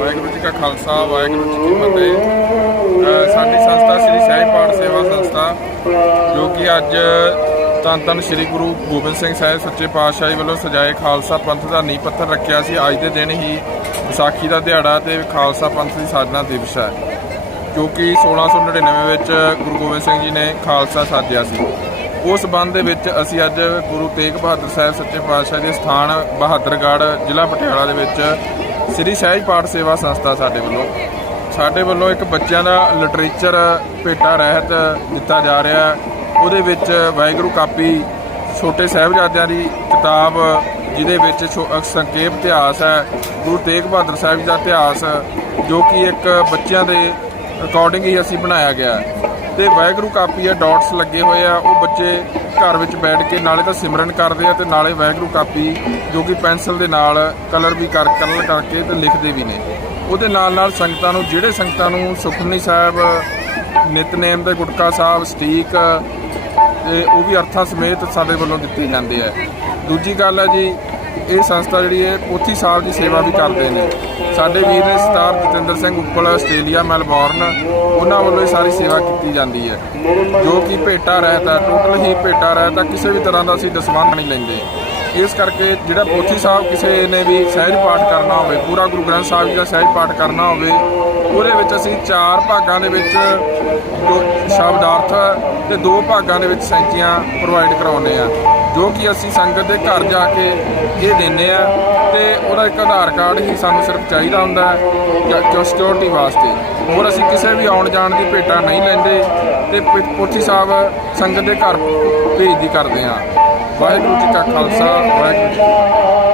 ਵਾਹਿਗੁਰੂ ਜੀ ਕਾ ਖਾਲਸਾ, ਵਾਹਿਗੁਰੂ ਜੀ ਕੀ ਫਤਿਹ। ਸਾਡੀ ਸੰਸਥਾ ਸ੍ਰੀ ਸਹਿਜ ਪਾਠ ਸੇਵਾ ਸੰਸਥਾ, ਜੋ ਕਿ ਅੱਜ ਧੰਨ ਧੰਨ ਸ੍ਰੀ ਗੁਰੂ ਗੋਬਿੰਦ ਸਿੰਘ ਸਾਹਿਬ ਸੱਚੇ ਪਾਤਸ਼ਾਹ ਜੀ ਵੱਲੋਂ ਸਜਾਏ ਖਾਲਸਾ ਪੰਥ ਦਾ ਨੀਂਹ ਪੱਥਰ ਰੱਖਿਆ ਸੀ, ਅੱਜ ਦੇ ਦਿਨ ਹੀ ਵਿਸਾਖੀ ਦਾ ਦਿਹਾੜਾ ਤੇ ਖਾਲਸਾ ਪੰਥ ਦੀ ਸਾਜਨਾ ਦਿਵਸ ਹੈ, ਜੋ ਕਿ 1699 ਵਿੱਚ ਗੁਰੂ ਗੋਬਿੰਦ ਸਿੰਘ ਜੀ ਨੇ ਖਾਲਸਾ ਸਾਜਿਆ ਸੀ। ਉਸ ਸੰਬੰਧ ਦੇ ਵਿੱਚ ਅਸੀਂ ਅੱਜ ਗੁਰੂ ਤੇਗ ਬਹਾਦਰ ਸਾਹਿਬ ਸੱਚੇ ਪਾਤਸ਼ਾਹ ਦੇ ਸਥਾਨ ਬਹਾਦਰਗੜ੍ਹ ਜ਼ਿਲ੍ਹਾ ਪਟਿਆਲਾ ਦੇ ਵਿੱਚ ਸ੍ਰੀ ਸਹਿਜ ਪਾਠ ਸੇਵਾ ਸੰਸਥਾ ਸਾਡੇ ਵੱਲੋਂ ਸਾਡੇ ਵੱਲੋਂ ਇੱਕ ਬੱਚਿਆਂ ਦਾ ਲਿਟਰੇਚਰ ਭੇਟਾ ਰਹਿਤ ਦਿੱਤਾ ਜਾ ਰਿਹਾ ਉਹਦੇ ਵਿੱਚ ਵਾਹਿਗੁਰੂ ਕਾਪੀ ਛੋਟੇ ਸਾਹਿਬਜ਼ਾਦਿਆਂ ਦੀ ਕਿਤਾਬ, ਜਿਹਦੇ ਵਿੱਚ ਛੋ- ਸੰਖੇਪ ਇਤਿਹਾਸ ਹੈ, ਗੁਰੂ ਤੇਗ ਬਹਾਦਰ ਸਾਹਿਬ ਜੀ ਦਾ ਇਤਿਹਾਸ, ਜੋ ਕਿ ਇੱਕ ਬੱਚਿਆਂ ਦੇ ਅਕੋਰਡਿੰਗ ਹੀ ਅਸੀਂ ਬਣਾਇਆ ਗਿਆ ਹੈ। ਤੇ ਵਾਹਿਗੁਰੂ ਕਾਪੀ ਹੈ ਡਾਟਸ ਲੱਗੇ ਹੋਏ ਆ, ਉਹ ਬੱਚੇ ਘਰ ਵਿੱਚ ਬੈਠ ਕੇ ਨਾਲੇ ਤਾਂ ਸਿਮਰਨ ਕਰਦੇ ਆ ਤੇ ਨਾਲੇ ਵੈਗਰੂ ਕਾਪੀ, ਜੋ ਕਿ ਪੈਨਸਲ ਦੇ ਨਾਲ ਕਲਰ ਵੀ ਕਰ ਕਲਰ ਕਰਕੇ ਤੇ ਲਿਖਦੇ ਵੀ ਨੇ। ਉਹਦੇ ਨਾਲ ਨਾਲ ਸੰਗਤਾਂ ਨੂੰ, ਜਿਹੜੇ ਸੰਗਤਾਂ ਨੂੰ ਸੁਖਮਨੀ ਸਾਹਿਬ, ਨਿਤਨੇਮ ਦੇ ਗੁਟਕਾ ਸਾਹਿਬ, ਸਟੀਕ ਤੇ ਉਹ ਵੀ ਅਰਥਾਂ ਸਮੇਤ ਸਾਡੇ ਵੱਲੋਂ ਦਿੱਤੇ ਜਾਂਦੇ ਆ। ਦੂਜੀ ਗੱਲ ਹੈ ਜੀ ਇਹ ਸੰਸਥਾ ਜਿਹੜੀ ਹੈ ਪੋਥੀ ਸਾਹਿਬ ਦੀ ਸੇਵਾ ਵੀ ਕਰਦੇ ਨੇ। ਸਾਡੇ ਵੀਰ ਨੇ ਸਤਾਰ ਜਤਿੰਦਰ ਸਿੰਘ ਉੱਪਲ, ਆਸਟ੍ਰੇਲੀਆ, ਮੈਲਬੌਰਨ, ਉਹਨਾਂ ਵੱਲੋਂ ਇਹ ਸਾਰੀ ਸੇਵਾ ਕੀਤੀ ਜਾਂਦੀ ਹੈ। ਜੋ ਕਿ ਭੇਟਾ ਰਹਿਤਾ ਟੋਟਲ ਹੀ ਭੇਟਾ ਰਹਿਤਾ ਕਿਸੇ ਵੀ ਤਰ੍ਹਾਂ ਦਾ ਅਸੀਂ ਦਸਵੰਧ ਨਹੀਂ ਲੈਂਦੇ। ਇਸ ਕਰਕੇ ਜਿਹੜਾ ਪੋਥੀ ਸਾਹਿਬ ਕਿਸੇ ਨੇ ਵੀ ਸਹਿਜ ਪਾਠ ਕਰਨਾ ਹੋਵੇ, ਪੂਰਾ ਗੁਰੂ ਗ੍ਰੰਥ ਸਾਹਿਬ ਜੀ ਦਾ ਸਹਿਜ ਪਾਠ ਕਰਨਾ ਹੋਵੇ, ਉਹਦੇ ਵਿੱਚ ਅਸੀਂ ਚਾਰ ਭਾਗਾਂ ਦੇ ਵਿੱਚ ਦੋ ਸ਼ਬਦਾਰਥ ਤੇ ਦੋ ਭਾਗਾਂ ਦੇ ਵਿੱਚ ਸੈਂਚੀਆਂ ਪ੍ਰੋਵਾਈਡ ਕਰਾਉਂਦੇ ਆ ਜੋ ਕਿ ਅਸੀਂ ਸੰਗਤ ਦੇ ਘਰ ਜਾ ਕੇ ਇਹ ਦਿੰਦੇ ਆ ਤੇ ਉਹਦਾ ਇੱਕ ਆਧਾਰ ਕਾਰਡ ਹੀ ਸਾਨੂੰ ਸਿਰਫ ਚਾਹੀਦਾ ਹੁੰਦਾ ਹੈ ਜੋ ਸਿਕਿਉਰਿਟੀ ਵਾਸਤੇ। ਹੋਰ ਅਸੀਂ ਕਿਸੇ ਵੀ ਆਉਣ ਜਾਣ ਦੀ ਭੇਟਾ ਨਹੀਂ ਲੈਂਦੇ ਤੇ ਪੋ- ਪੋਥੀ ਸਾਹਿਬ ਸੰਗਤ ਦੇ ਘਰ ਭੇਜਦੀ ਕਰਦੇ ਆ ਵਾਹਿਗੁਰੂ ਜੀ ਕਾ ਖਾਲਸਾ, ਵਾਹਿਗੁਰੂ ਜੀ